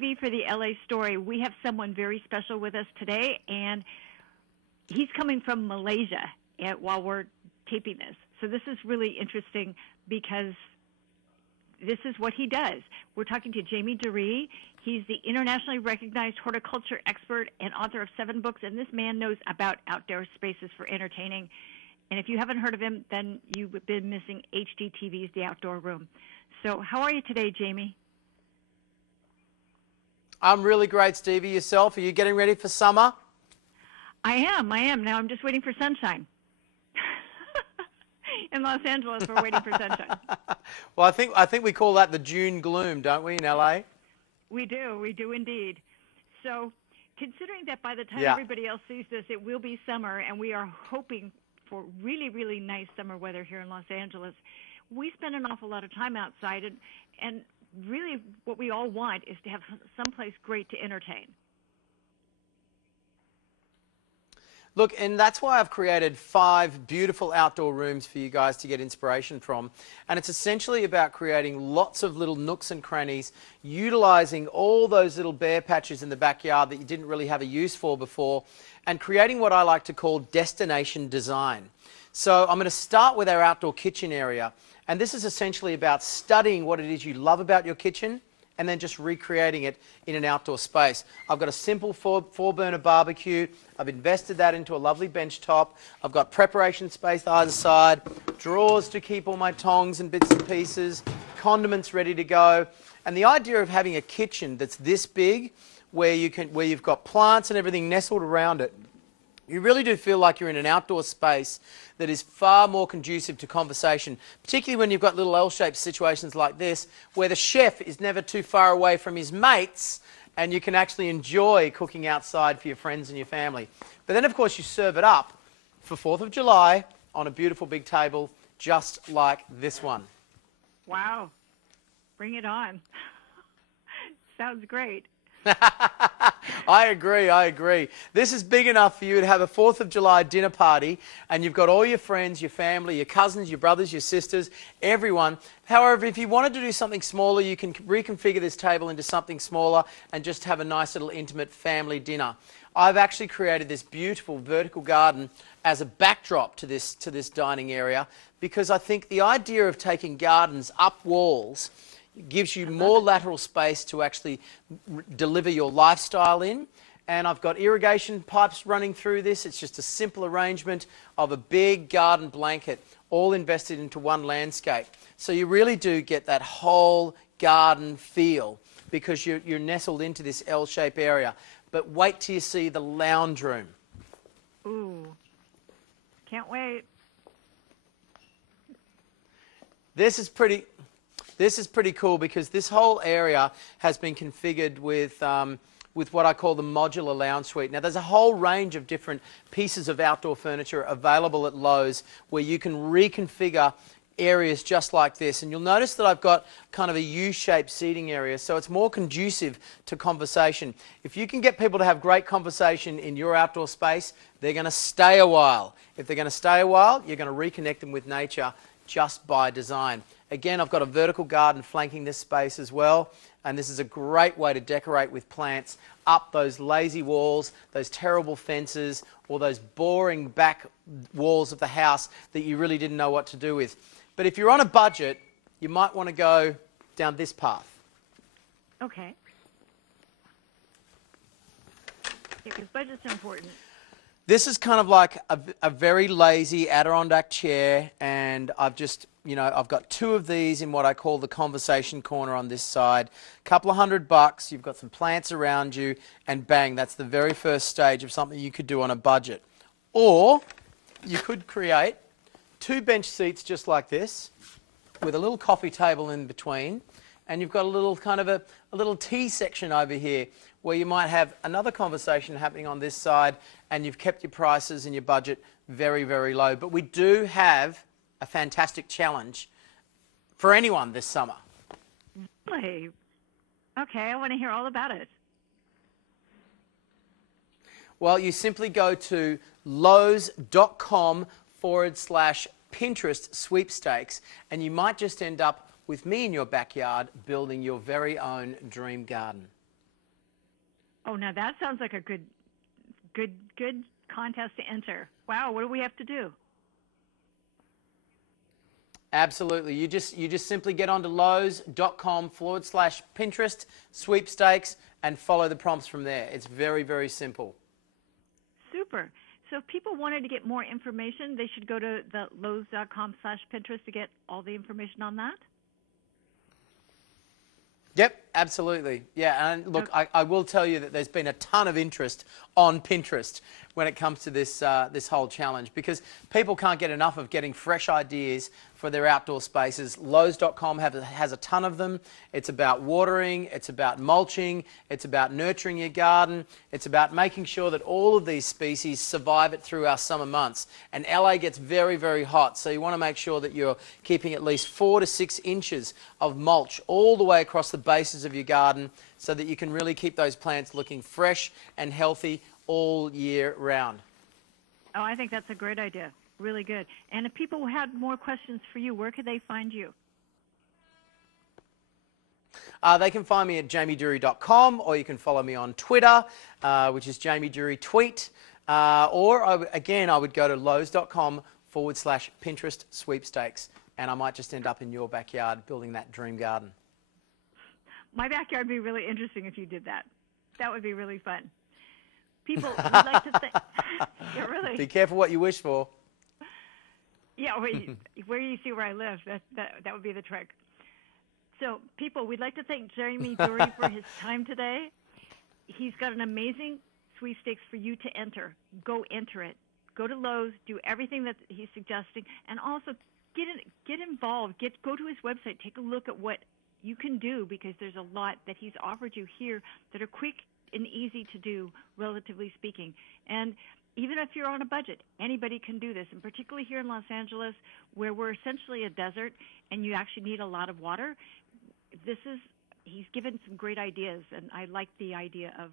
TV for the LA Story. We have someone very special with us today, and he's coming from Malaysia while we're taping this. So this is really interesting because this is what he does. We're talking to Jamie Durie. He's the internationally recognized horticulture expert and author of 7 books, and this man knows about outdoor spaces for entertaining. And if you haven't heard of him, then you've been missing HDTV's The Outdoor Room. So how are you today, Jamie? I'm really great, Stevie. Yourself? Are you getting ready for summer? I am. Now I'm just waiting for sunshine. In Los Angeles, we're waiting for sunshine. Well, I think we call that the June gloom, don't we, in LA? We do indeed. So considering that by the time everybody else sees this, it will be summer, and we are hoping for really, really nice summer weather here in Los Angeles, we spend an awful lot of time outside, and really what we all want is to have someplace great to entertain. Look, and that's why I've created 5 beautiful outdoor rooms for you guys to get inspiration from. And it's essentially about creating lots of little nooks and crannies, utilizing all those little bare patches in the backyard that you didn't really have a use for before, and creating what I like to call destination design. So I'm going to start with our outdoor kitchen area. And this is essentially about studying what it is you love about your kitchen and then just recreating it in an outdoor space. I've got a simple 4-burner barbecue. I've invested that into a lovely bench top. I've got preparation space either side, drawers to keep all my tongs and bits and pieces, condiments ready to go. And the idea of having a kitchen that's this big, where you've got plants and everything nestled around it, you really do feel like you're in an outdoor space that is far more conducive to conversation, particularly when you've got little L-shaped situations like this, where the chef is never too far away from his mates, and you can actually enjoy cooking outside for your friends and your family. But then, of course, you serve it up for 4th of July on a beautiful big table, just like this one. Wow. Bring it on. Sounds great. I agree. This is big enough for you to have a 4th of July dinner party, and you've got all your friends, your family, your cousins, your brothers, your sisters, everyone. However, if you wanted to do something smaller, you can reconfigure this table into something smaller and just have a nice little intimate family dinner. I've actually created this beautiful vertical garden as a backdrop to this dining area, because I think the idea of taking gardens up walls gives you more lateral space to actually deliver your lifestyle in. And I've got irrigation pipes running through this. It's just a simple arrangement of a big garden blanket, all invested into one landscape. So you really do get that whole garden feel because you're nestled into this L-shaped area. But wait till you see the lounge room. Ooh, can't wait. This is pretty cool because this whole area has been configured with what I call the modular lounge suite. Now, there's a whole range of different pieces of outdoor furniture available at Lowe's where you can reconfigure areas just like this. And you'll notice that I've got kind of a U-shaped seating area, so it's more conducive to conversation. If you can get people to have great conversation in your outdoor space, they're going to stay a while. If they're going to stay a while, you're going to reconnect them with nature just by design. Again, I've got a vertical garden flanking this space as well, and this is a great way to decorate with plants up those lazy walls, those terrible fences, or those boring back walls of the house that you really didn't know what to do with. But if you're on a budget, you might want to go down this path. Okay. Because budget's important. This is kind of like a very lazy Adirondack chair, and I've just, I've got 2 of these in what I call the conversation corner on this side. A couple of $100, you've got some plants around you, and bang, that's the very first stage of something you could do on a budget. Or you could create 2 bench seats just like this, with a little coffee table in between, and you've got a little kind of a little tea section over here, where you might have another conversation happening on this side, and you've kept your prices and your budget very, very low. But we do have a fantastic challenge for anyone this summer. Really? Okay, I want to hear all about it. Well, you simply go to lowes.com/Pinterest sweepstakes, and you might just end up with me in your backyard building your very own dream garden. Oh, now that sounds like a good contest to enter. Wow, what do we have to do? Absolutely. You just simply get onto Lowe's.com/Pinterest sweepstakes and follow the prompts from there. It's very, very simple. Super. So if people wanted to get more information, they should go to the Lowe's.com/Pinterest to get all the information on that? Yep, absolutely. Yeah, and look, I will tell you that there's been a ton of interest on Pinterest when it comes to this whole challenge, because people can't get enough of getting fresh ideas for their outdoor spaces. Lowe's.com has a ton of them. It's about watering, it's about mulching, it's about nurturing your garden, it's about making sure that all of these species survive it through our summer months. And LA gets very, very hot, so you want to make sure that you're keeping at least 4 to 6 inches of mulch all the way across the bases of your garden so that you can really keep those plants looking fresh and healthy all year round. Oh, I think that's a great idea. Really good. And if people had more questions for you, where could they find you? They can find me at jamiedurie.com, or you can follow me on Twitter, which is Jamie Durie Tweet. Or, I would go to Lowe's.com/Pinterest sweepstakes, and I might just end up in your backyard building that dream garden. My backyard would be really interesting if you did that. That would be really fun. People would like to think... Yeah, really. Be careful what you wish for. Yeah, where you see where I live, that would be the trick. So, people, we'd like to thank Jamie Durie for his time today. He's got an amazing sweepstakes for you to enter. Go enter it. Go to Lowe's, do everything that he's suggesting, and also get involved. Go to his website, take a look at what you can do, because there's a lot that he's offered you here that are quick and easy to do, relatively speaking. And even if you're on a budget, anybody can do this, and particularly here in Los Angeles, where we're essentially a desert and you actually need a lot of water. He's given some great ideas, and I like the idea of